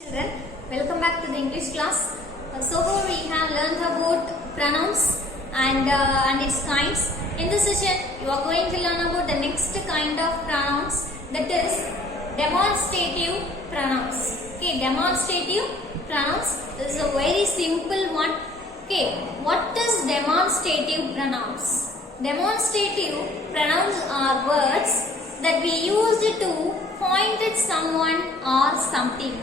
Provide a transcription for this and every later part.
Children, welcome back to the English class. So far we have learned about pronouns and its kinds. In this session, you are going to learn about the next kind of pronouns, that is demonstrative pronouns. Okay, demonstrative pronouns. This is a very simple one. Okay, what is demonstrative pronouns? Demonstrative pronouns are words that we use to point at someone or something.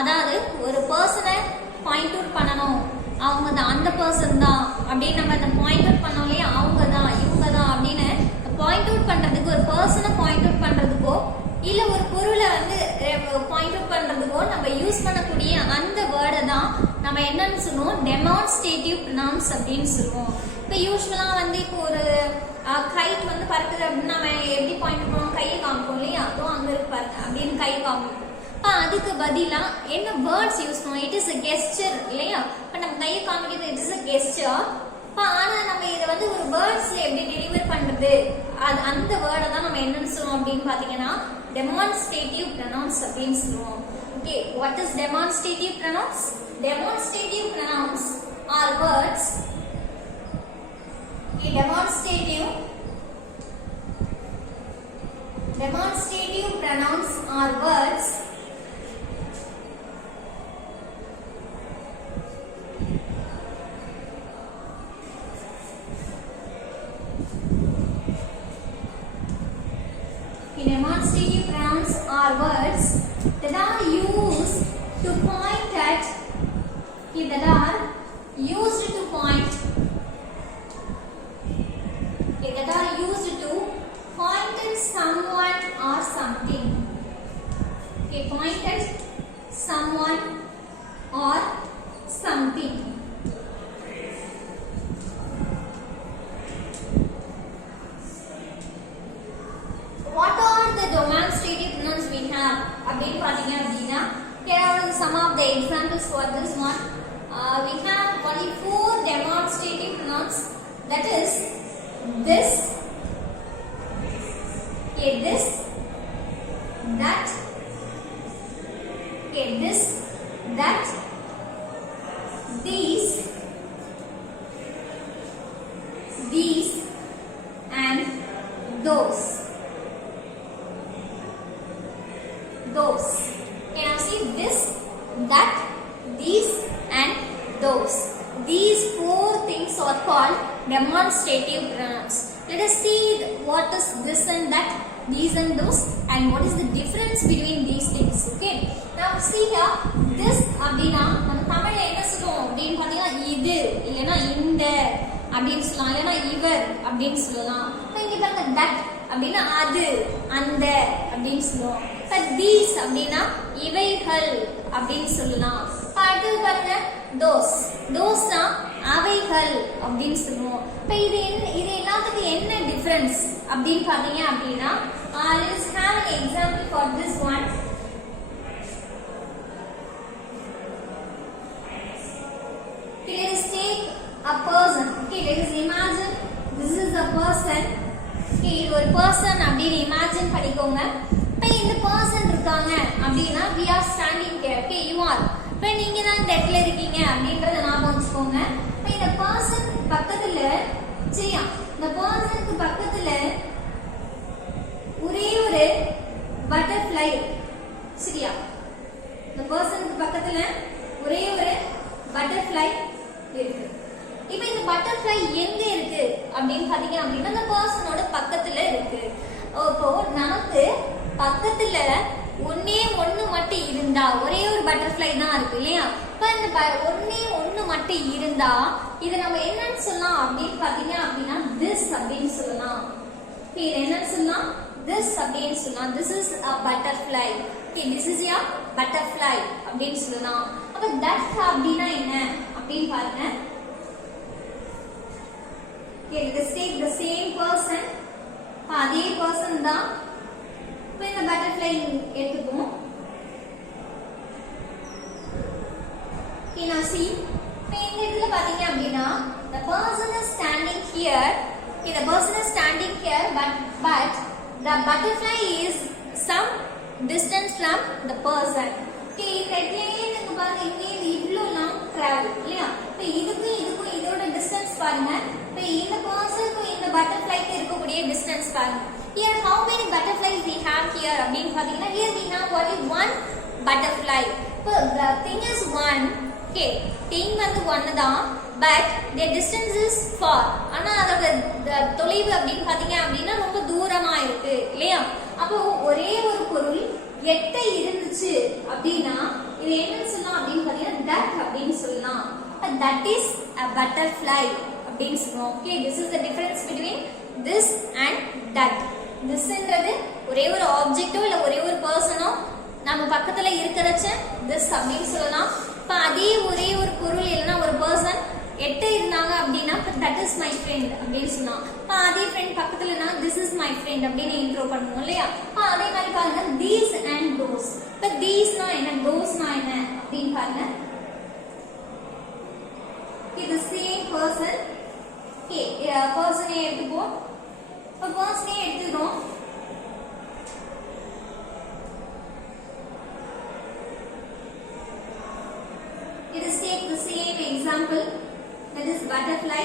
அதாவது ஒரு பர்சனை point out பண்ணணும், அவங்க தான் அந்த பர்சன் தான் அப்படின்னு நம்ம அந்த பாயிண்ட் அவுட் பண்ணோம் இல்லையா, அவங்க தான் இவங்க தான் அப்படின்னு பாயிண்ட் அவுட் பண்றதுக்கு, ஒரு பர்சனை பாயிண்ட் அவுட் பண்றதுக்கோ இல்ல ஒரு பொருளை வந்து பாயிண்ட் அவுட் பண்றதுக்கோ நம்ம யூஸ் பண்ணக்கூடிய அந்த வேர்டை தான் நம்ம என்னன்னு சொல்லுவோம், டெமான்ஸ்ட்ரேட்டிவ் ப்ரொனவுன்ஸ் அப்படின்னு சொல்லுவோம். இப்போ யூஸ்வலா வந்து இப்போ ஒரு கைட் வந்து பறக்குது அப்படின்னு நம்ம எப்படி பாயிண்ட் பண்ணுவோம், கையை காமிப்போம் இல்லையா, அதுவும் அங்க இருக்கு பாருங்க அப்படின்னு கை காமிப்போம். அதுக்கு பதிலா என்ன வேர்ட்ஸ் யூஸ் பண்ணுவோம், இட் இஸ் a gesture இல்லையா. இப்ப நம்ம கையை காமிக்கிறது இட் இஸ் a gesture. ஆனா நம்ம இதை வந்து ஒரு வேர்ட்ஸ்ல எப்படி டெலிவர் பண்றது, அந்த வேர்டை தான் நம்ம என்னன்னு சொல்லுவோம் அப்படின்னு பாத்தீங்கன்னா demonstrative pronouns அப்படின்னு சொல்லுவோம். Okay, what is demonstrative pronouns? Demonstrative pronouns are words. Okay, demonstrative pronouns are words demonstrative pronouns are words that are used to point at, that are used to point, that are used to point at someone or something. Okay, point at someone or something. What are the demonstrative pronouns we have? அப்படின்னு பாத்தீங்க அப்படின்னா, here are some of the examples for this one. We have only 4 demonstrative pronouns. That is this, okay, this, that, okay, this, that, these, and those. Those. Can you see this, that, these and those? These 4 things are called demonstrative pronouns. Let us see what is this and that, these and those, and what is the difference between these things. Okay. Now see here, this அப்படினா நம்ம தமிழ்ல என்ன சொல்லுவோம் அப்படினு பாத்தீங்கன்னா இது இல்லனா இந்த அப்படினு சொல்லலாம், இல்லனா இவர் அப்படினு சொல்லலாம். இங்க பாருங்க that அப்படினா அது அந்த அப்படினு சொல்லுவோம். But these அப்படினா இவைகள் அப்படினு சொல்லலாம். அடுத்து பாருங்க those தான் அவைகள் அப்படினு சொல்லுவோம். இப்போ இது எல்லாத்துக்கும் என்ன டிஃபரன்ஸ் அப்படினு பாத்தீங்க அப்படினா, let's have an example for this one. Okay, let's take a person. Okay, let's imagine this is a person. Okay, இது ஒரு person அப்படினு imagine பண்ணிக்கோங்க. இப்போ இந்த person இருக்காங்க அப்படினா we are standing here. Okay, you are. இப்போ நீங்க தான் டெட்ல இருக்கீங்க அப்படிங்கறத ஞாபகம் வச்சுக்கோங்க. இப்போ இந்த person பக்கத்துல சரியா, இந்த personக்கு பக்கத்துல ஒரே ஒரு பட்டர்ஃப்ளை சரியா, இந்த personக்கு பக்கத்துல ஒரே ஒரு பட்டர்ஃப்ளை இருக்கு. இப்போ இந்த பட்டர்ஃப்ளை எங்க இருக்கு அப்படின்னு பாத்தீங்க அப்படின்னா அந்த பர்சனோட பக்கத்துல இருக்கு. இப்போ நமக்கு பக்கத்துல ஒன்னே ஒண்ணு மட்டும் இருந்தா, ஒரே ஒரு பட்டர்ஃப்ளை தான் இருக்கு இல்லையா, இப்ப இந்த ஒன்னே ஒண்ணு மட்டும் இருந்தா இத நம்ம என்னன்னு சொல்லலாம் அப்படின்னு பாத்தீங்க அப்படின்னா this அப்படின்னு சொல்லலாம். இது என்னன்னு சொல்லலாம், this அப்படின்னு சொல்லலாம். This is a butterfly. Okay, this is your butterfly அப்படின்னு சொல்லலாம். அப்ப that அப்படின்னா என்ன அப்படின்னு பாருங்க. Okay, let's take the same person. அதே person தான். இப்போ இந்த butterfly எடுத்துப்போம். Okay, now see. இப்போ இந்த இடத்துல பாத்தீங்க அப்படின்னா the person is standing here. Okay, the person is standing here, but the butterfly is some distance from the person. Okay, இந்த இடத்துல பாருங்க இங்க இது இவ்ளோ லாங் டிராவல் இல்லையா இப்போ இதுக்கும் இதோட டிஸ்டன்ஸ் பாருங்க இப்போ இந்த பர்சனுக்கும் இந்த பட்டர்ஃப்ளைக்கு இருக்கக்கூடிய டிஸ்டன்ஸ் பாருங்க here how many butterflies we have here அப்படினு பாத்தீங்கன்னா here we have only one butterfly so the thing is one okay thing வந்து one தான் but their distance is far ஆனா அதோட தொலைவு அப்படினு பாத்தீங்க அப்படினா ரொம்ப தூரமா இருக்கு இல்லையா அப்போ ஒரே ஒரு பொருள் எட்ட இருந்துச்சு அப்படினா இது என்னன்னு சொல்லலாம் அப்படினு பாத்தீங்கன்னா that அப்படினு சொல்லலாம் that is a butterfly அப்படினு சொல்றோம் okay this is the difference between this and that this என்றது ஒரே ஒரு ஆப்ஜெக்ட்டோ இல்ல ஒரே ஒரு பர்சனோ நம்ம பக்கத்துல இருக்கறச்ச this அப்படினு சொல்லலாம் இப்ப அதே ஒரே ஒரு பொருள் இல்லனா ஒரு பர்சன் எட்ட இருந்தாங்க அப்படினா that is my friend அப்படினு சொல்லலாம் இப்ப அதே friend பக்கத்துலனா this is my friend அப்படினு இன்ட்ரோ பண்ணுவோம் இல்லையா அதே மாதிரி பாருங்க these and those இப்ப these னா என்ன those னா என்ன அப்படினு பாருங்க இது same person okay person எடுத்துப்போம் இப்ப person எடுத்துறோம் let us take the same example that is butterfly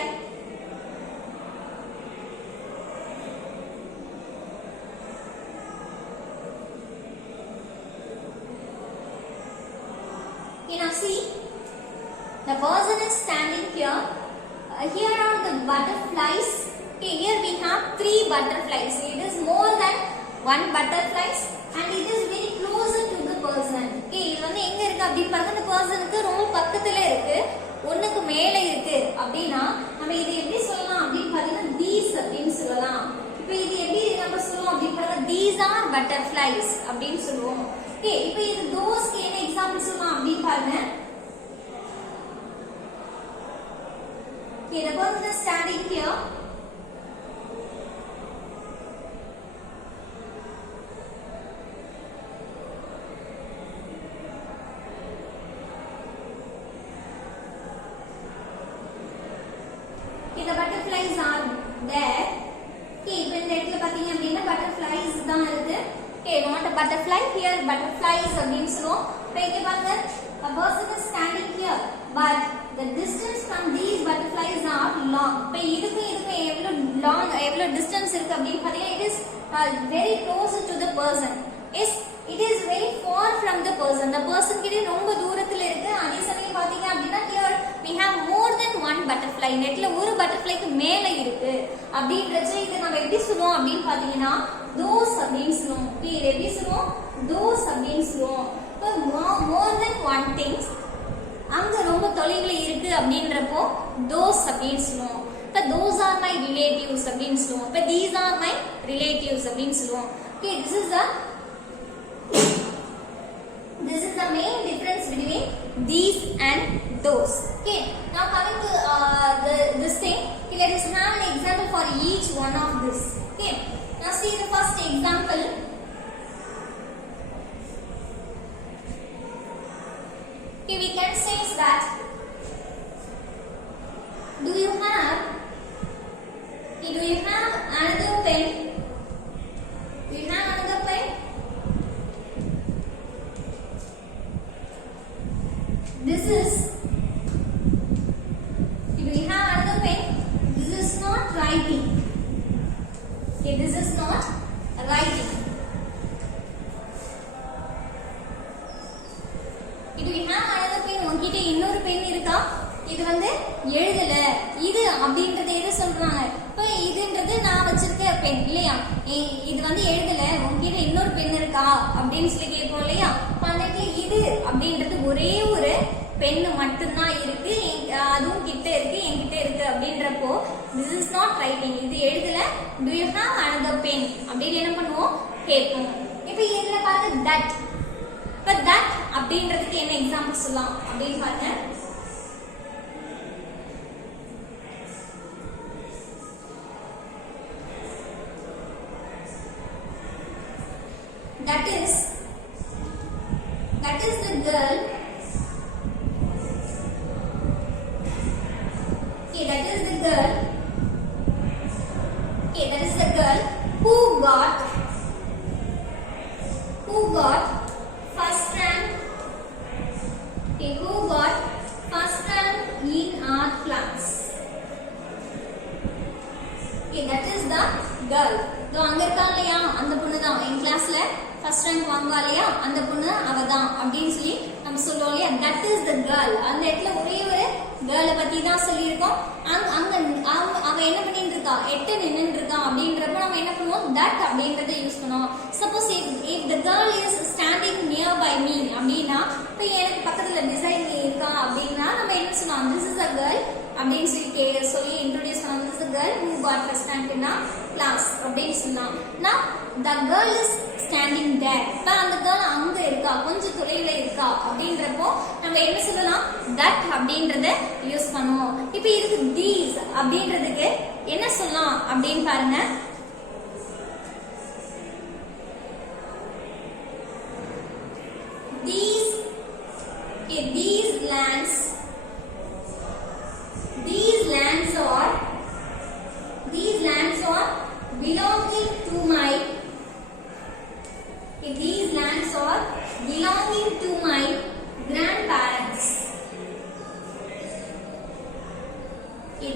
now see the person is standing here here are the butterflies okay here we have 3 butterflies it is more than one butterflies and it is very closer to the person okay இது வந்து எங்க இருக்கு அப்படி பாருங்க அந்த பர்சனுக்கு ரொம்ப பக்கத்துல இருக்கு ஒண்ணுக்கு மேல இருக்கு அப்படினா நம்ம இது எப்படி சொல்லலாம் அப்படி பாத்தீங்கன்னா these அப்படினு சொல்லலாம் இப்போ இது எப்படி நம்ம சொல்லுவோம் அப்படி பாருங்க these are butterflies அப்படினு சொல்லுவோம் okay இப்போ இது those க்கு என்ன எக்ஸாம்பிள் சொல்லலாம் அப்படி பாருங்க okay the person is standing here the butterflies are there okay இப்போ இந்த இடத்துல பாத்தீங்க அப்படினா butterflies தான் இருக்கு okay not a butterfly here butterflies அப்படினு சொல்றோம் இப்போ இங்க பாருங்க a person is standing here but the distance from these butterflies are long இப்போ இதுக்கு எவ்வளவு distance இருக்கு அப்படினு பாத்தீங்கன்னா it is very close to the person is it is very far from the person கிட்ட ரொம்ப தூரத்துல இருக்கு அதே சமயம் பாத்தீங்க அப்படினா here we have more than one butterfly நெட்ல ஒரு பட்டர்ஃப்ளைக்கு மேல இருக்கு அப்படின்றச்ச இது நம்ம எப்படி சொல்லுவோம் அப்படினு பாத்தீங்கன்னா those அப்படினு சொல்லுவோம் இது எப்படி சொல்லுவோம் those அப்படினு சொல்லுவோம் more than one things அங்க ரொம்ப தொலைவுல இருக்கு அப்படின்றப்போ those அப்படினு சொல்லுவோம் இப்ப those are my relatives அப்படினு சொல்லுவோம் இப்ப these are my relatives அப்படினு சொல்லுவோம் okay this is the main difference between these and those okay now coming to this thing okay, let us have an example for each one of this okay now see the first example okay we can say that do you have another pen do you have another pen this is do you have another pen this is not writing okay this is not writing do you have another pen உன்கிட்ட இன்னொரு பென் இருக்கா இது வந்து எழுதல இது அப்படின்றது எது சொல்றாங்க இப்போ இதுன்றது நான் வச்சிருக்க பென் இல்லையா இது வந்து எழுதல உன்கிட்ட இன்னொரு பென் இருக்கா அப்படின்னு சொல்லி கேட்போம் இல்லையா அந்த இது அப்படின்றது ஒரே ஒரு பென் மட்டும்தான் இருக்கு அதுவும் கிட்ட இருக்கு என்கிட்ட இருக்கு அப்படின்றப்போ this is not writing இது எழுதல do you have another pen அப்படின்னு என்ன பண்ணுவோம் கேட்போம் இப்போ இதுல பாருங்க that இப்ப that அப்படின்றதுக்கு என்ன எக்ஸாம்பிள் சொல்லலாம் அப்படின்னு பாருங்க that is the girl okay that is the girl who got first rank Okay, who got first rank in our class? Okay, that is the girl. So அங்க இருக்கா இல்லையா அந்த பொண்ணு தான் என் கிளாஸ்ல ஃபர்ஸ்ட் ரேங்க் வாங்குவா இல்லையா அந்த பொண்ணு அவ தான் அப்படினு சொல்லி நம்ம சொல்றோம் இல்லையா. that is the girl. அந்த இடத்துல ஒரே ஒரு கேர்ளை பத்தி தான் சொல்லியிருக்கோம். அங்க அவ என்ன பண்ணிட்டு இருக்கா எட்ட நின்னுட்டு இருக்கா அப்படின்றப்ப நம்ம என்ன பண்ணுவோம் that அப்படிங்கறத யூஸ் பண்ணுவோம். Suppose if the girl is standing nearby me அப்படினா இப்போ எனக்கு பக்கத்துல டிசைன் இருக்கா அப்படினா நம்ம என்ன சொல்லலாம் this is a girl அப்படின்னு சொல்லி இன்ட்ரோடியூஸ் பண்ணலாம். this is a girl who got first rank in our class அப்படின்னு சொல்லலாம். now the girl is standing there. இப்போ அந்த girl அங்க இருக்கா கொஞ்சம் தொலைவில் இருக்கா அப்படின்றப்போ நம்ம என்ன சொல்லலாம் that அப்படின்றத யூஸ் பண்ணுவோம். இப்போ இதுக்கு these அப்படின்றதுக்கு என்ன சொல்லலாம் அப்படின்னு பாருங்க. these lands are belonging to my grandparents.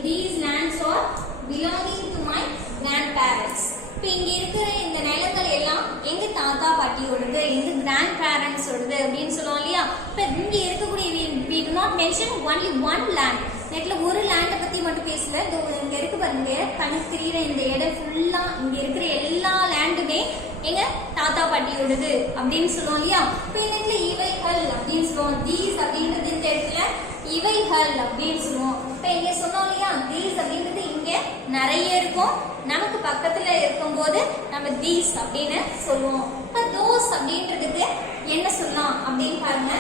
These lands are belonging to my grandparents. இப்போ இங்க இருக்கிற இந்த நிலங்கள் எல்லாம் எங்க தாத்தா பாட்டியோடது எங்க கிராண்ட் பேரண்ட்ஸ் ஓடது அப்படின்னு சொல்லுவோம் இல்லையா. இப்போ இங்க இருக்கக்கூடிய we do not mention only one land. நெட்ல ஒரு லேண்டை பத்தி மட்டும் பேசல. இங்க இருக்கு பாருங்க கணக்கு தெரியுற இந்த இடம் ஃபுல்லா இங்க இருக்கிற எல்லா லேண்டுமே எங்க தாத்தா பாட்டியோடது அப்படின்னு சொல்லுவோம் இல்லையா. இப்போ நெட்ல இவைகள் அப்படின்னு சொல்லுவோம். these அப்படின்றது இந்த இடத்துல இவைகள் அப்படின்னு சொல்லுவோம். இப்போ இங்க சொன்னோம் இல்லையா these அப்படின்றது இங்க நிறைய இருக்கும். நமக்கு பக்கத்துல இருக்கும்போது நம்ம these அப்படின்னு சொல்லுவோம். இப்போ those அப்படின்றதுக்கு என்ன சொல்லலாம் அப்படின்னு பாருங்க.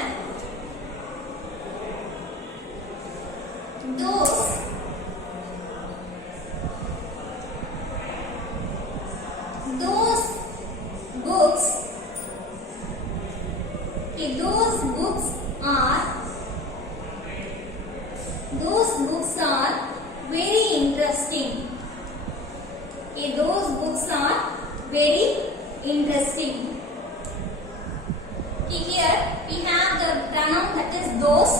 those books are very interesting. Those books are very interesting. Here we have the pronoun that is those.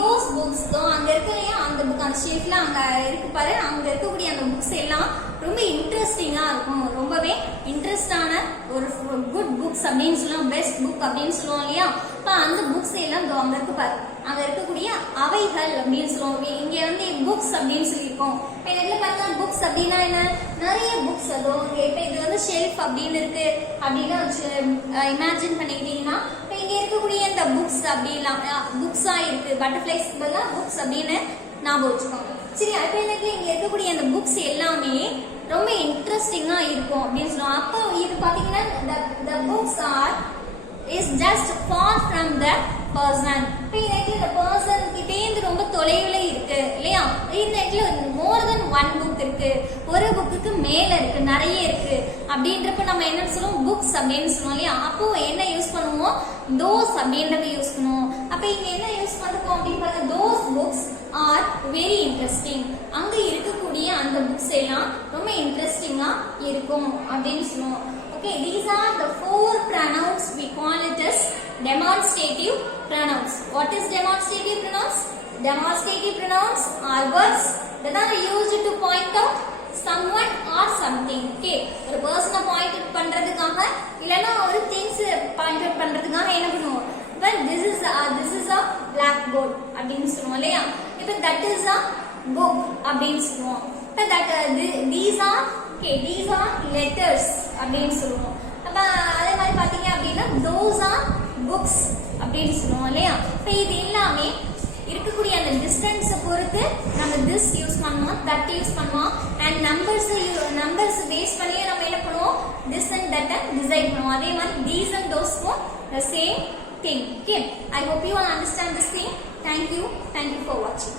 those books அங்க இருக்கலையா அந்த புக் அந்த ஷேப்ல அங்க இருக்கு பாரு. அங்க இருக்கக்கூடிய அந்த புக்ஸ் எல்லாம் ரொம்ப இன்ட்ரெஸ்டிங்கா இருக்கும். ரொம்பவே இன்ட்ரெஸ்டான ஒரு குட் புக்ஸ் அப்படின்னு சொல்லுவோம். பெஸ்ட் புக் அப்படின்னு சொல்லுவோம் இல்லையா. இப்போ அந்த புக்ஸ் எல்லாம் அங்க இருக்கு பாரு. அங்க இருக்கக்கூடிய அவைகள் அப்படின்னு சொல்லுவோம். இங்க வந்து புக்ஸ் அப்படின்னு சொல்லியிருக்கோம். இப்போ இதுல பாருங்க புக்ஸ் அப்படின்னா என்ன நிறைய புக்ஸ் அதுவும் இப்போ இது வந்து ஷெல்ஃப் அப்படின்னு இருக்கு அப்படின்னா இமேஜின் பண்ணிக்கிட்டீங்கன்னா இங்க இருக்கக்கூடிய இந்த புக்ஸ் அப்படிலாம் புக்ஸா இருக்கு பட்டர்ஃபிளைஸ் பதிலா புக்ஸ் அப்படின்னு ஞாபகம் வச்சுக்கோங்க. சரி இப்போ எனக்கு இங்க இருக்கக்கூடிய அந்த புக்ஸ் எல்லாமே ரொம்ப இன்ட்ரெஸ்டிங்கா இருக்கும் அப்படின்னு சொல்லுவோம். அப்போ இது பாத்தீங்கன்னா the books are is just far from the person. இப்போ இந்த person கிட்டே இருந்து ரொம்ப தொலைவில் இருக்கு இல்லையா. இந்த இடத்துல more than one book இருக்கு. ஒரு புக்குக்கு மேல இருக்கு நிறைய இருக்கு அப்படின்றப்ப நம்ம என்ன சொல்லுவோம் புக்ஸ் அப்படின்னு சொல்லுவோம் இல்லையா. அப்போ என்ன யூஸ் பண்ணுவோம் those அப்படின்றத யூஸ் பண்ணுவோம். அப்ப இங்க என்ன யூஸ் பண்ணுவோம் அப்படின்னு பாருங்க those books are very interesting. அங்க இருக்கக்கூடிய அந்த புக்ஸ் எல்லாம் ரொம்ப இன்ட்ரெஸ்டிங்கா இருக்கும் அப்படின்னு சொல்லுவோம். Okay, these are the four pronouns we call it as demonstrative pronouns. What is demonstrative pronouns? Demonstrative pronouns are words that are used to point out someone or something. Okay, ஒரு பர்சனை பாயிண்ட் அவுட் பண்றதுக்காக இல்லனா ஒரு things point out பண்றதுக்காக என்ன பண்ணுவோம். Well, this is a blackboard அப்படினு சொல்லுவோம் இல்லையா. இப்போ that is a book அப்படினு சொல்லுவோம். இப்போ that these are letters அப்படினு சொல்லுவோம். அப்ப அதே மாதிரி பாத்தீங்க அப்படினா those are books அப்படினு சொல்லுவோம் இல்லையா. இப்போ இது எல்லாமே இருக்கக்கூடிய அந்த டிஸ்டன்ஸ் பொறுத்து நம்ம this யூஸ் பண்ணுவோம் that யூஸ் பண்ணுவோம் and numbers பேஸ் பண்ணி நம்ம என்ன பண்ணுவோம் this and that டிசைட் பண்ணுவோம். அதே மாதிரி these and those for the same thing. Okay, I hope you all understand this thing. Thank you for watching.